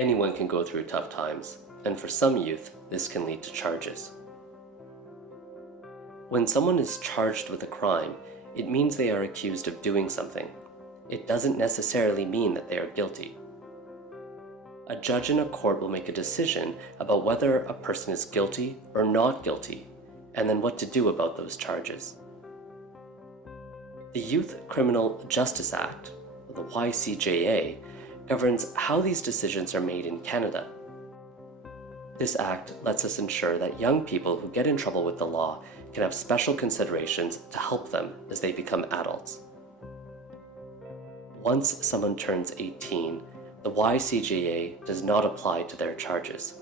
Anyone can go through tough times, and for some youth, this can lead to charges. When someone is charged with a crime, it means they are accused of doing something. It doesn't necessarily mean that they are guilty. A judge in a court will make a decision about whether a person is guilty or not guilty, and then what to do about those charges. The Youth Criminal Justice Act, the YCJA, governs how these decisions are made in Canada. This act lets us ensure that young people who get in trouble with the law can have special considerations to help them as they become adults. Once someone turns 18, the YCJA does not apply to their charges.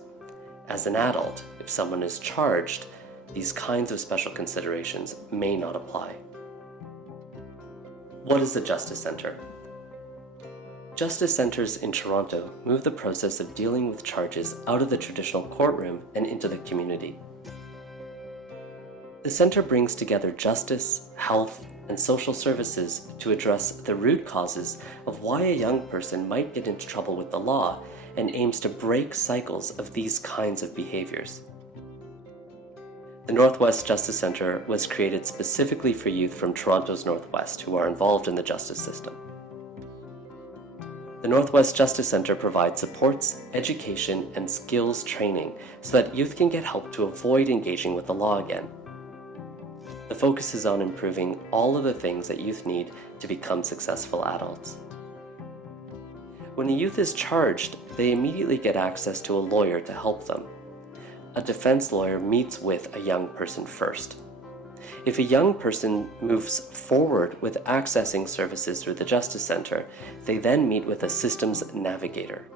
As an adult, if someone is charged, these kinds of special considerations may not apply. What is the Justice Centre? Justice centres in Toronto move the process of dealing with charges out of the traditional courtroom and into the community. The centre brings together justice, health, and social services to address the root causes of why a young person might get into trouble with the law and aims to break cycles of these kinds of behaviors. The Northwest Justice Centre was created specifically for youth from Toronto's Northwest who are involved in the justice system. The Northwest Justice Centre provides supports, education, and skills training so that youth can get help to avoid engaging with the law again. The focus is on improving all of the things that youth need to become successful adults. When a youth is charged, they immediately get access to a lawyer to help them. A defense lawyer meets with a young person first. If a young person moves forward with accessing services through the Justice Centre, they then meet with a systems navigator.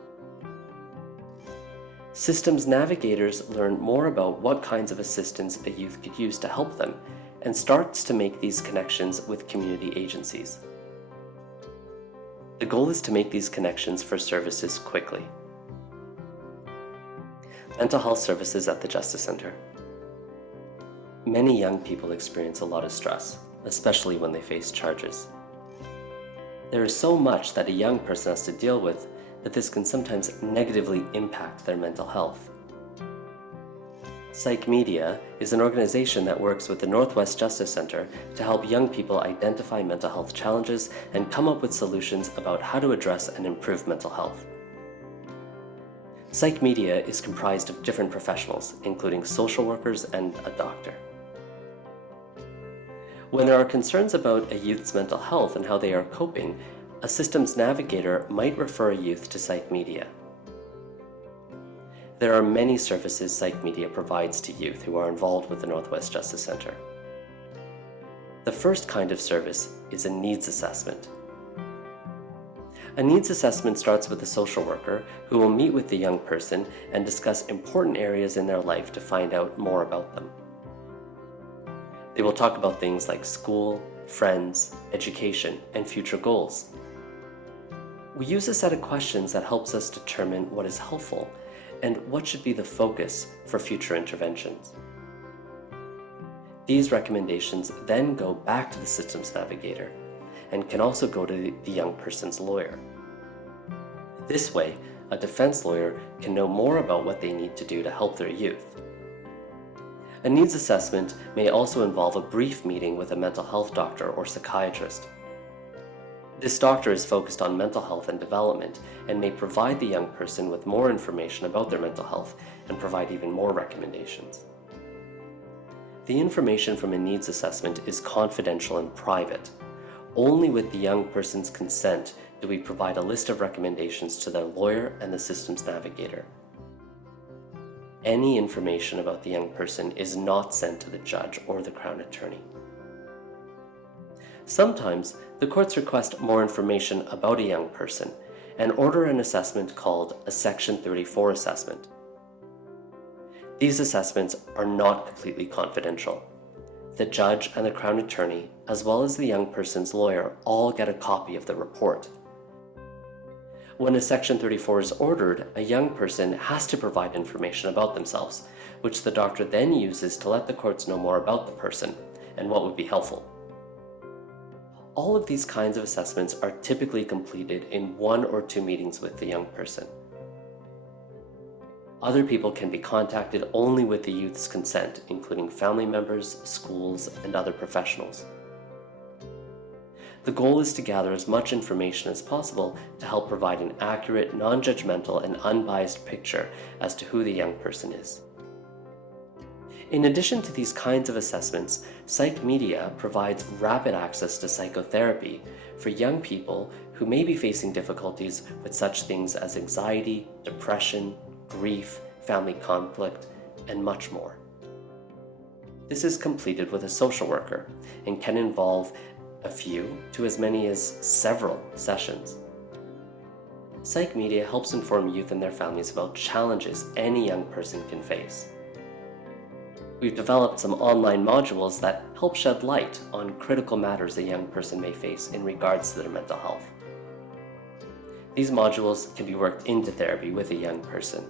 Systems navigators learn more about what kinds of assistance a youth could use to help them and starts to make these connections with community agencies. The goal is to make these connections for services quickly. Mental health services at the Justice Centre. Many young people experience a lot of stress, especially when they face charges. There is so much that a young person has to deal with that this can sometimes negatively impact their mental health. Psych Media is an organization that works with the Northwest Justice Centre to help young people identify mental health challenges and come up with solutions about how to address and improve mental health. Psych Media is comprised of different professionals, including social workers and a doctor. When there are concerns about a youth's mental health and how they are coping, a systems navigator might refer a youth to Psych Media. There are many services Psych Media provides to youth who are involved with the Northwest Justice Centre. The first kind of service is a needs assessment. A needs assessment starts with a social worker who will meet with the young person and discuss important areas in their life to find out more about them. They will talk about things like school, friends, education, and future goals. We use a set of questions that helps us determine what is helpful and what should be the focus for future interventions. These recommendations then go back to the systems navigator and can also go to the young person's lawyer. This way, a defense lawyer can know more about what they need to do to help their youth. A needs assessment may also involve a brief meeting with a mental health doctor or psychiatrist. This doctor is focused on mental health and development and may provide the young person with more information about their mental health and provide even more recommendations. The information from a needs assessment is confidential and private. Only with the young person's consent do we provide a list of recommendations to their lawyer and the systems navigator. Any information about the young person is not sent to the judge or the Crown Attorney. Sometimes, the courts request more information about a young person and order an assessment called a Section 34 assessment. These assessments are not completely confidential. The judge and the Crown Attorney, as well as the young person's lawyer, all get a copy of the report. When a Section 34 is ordered, a young person has to provide information about themselves, which the doctor then uses to let the courts know more about the person and what would be helpful. All of these kinds of assessments are typically completed in 1 or 2 meetings with the young person. Other people can be contacted only with the youth's consent, including family members, schools, and other professionals. The goal is to gather as much information as possible to help provide an accurate, non-judgmental, and unbiased picture as to who the young person is. In addition to these kinds of assessments, Psych Media provides rapid access to psychotherapy for young people who may be facing difficulties with such things as anxiety, depression, grief, family conflict, and much more. This is completed with a social worker and can involve a few to as many as several sessions. Psych Media helps inform youth and their families about challenges any young person can face. We've developed some online modules that help shed light on critical matters a young person may face in regards to their mental health. These modules can be worked into therapy with a young person,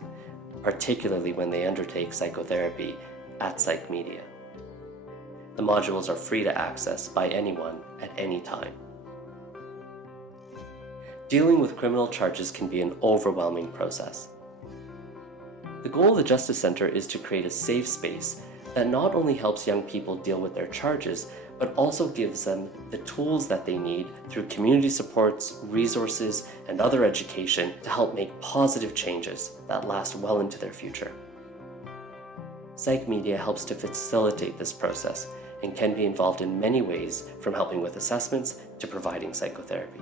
particularly when they undertake psychotherapy at Psych Media. The modules are free to access by anyone at any time. Dealing with criminal charges can be an overwhelming process. The goal of the Justice Center is to create a safe space that not only helps young people deal with their charges, but also gives them the tools that they need through community supports, resources, and other education to help make positive changes that last well into their future. Psych Media helps to facilitate this process and can be involved in many ways, from helping with assessments to providing psychotherapy.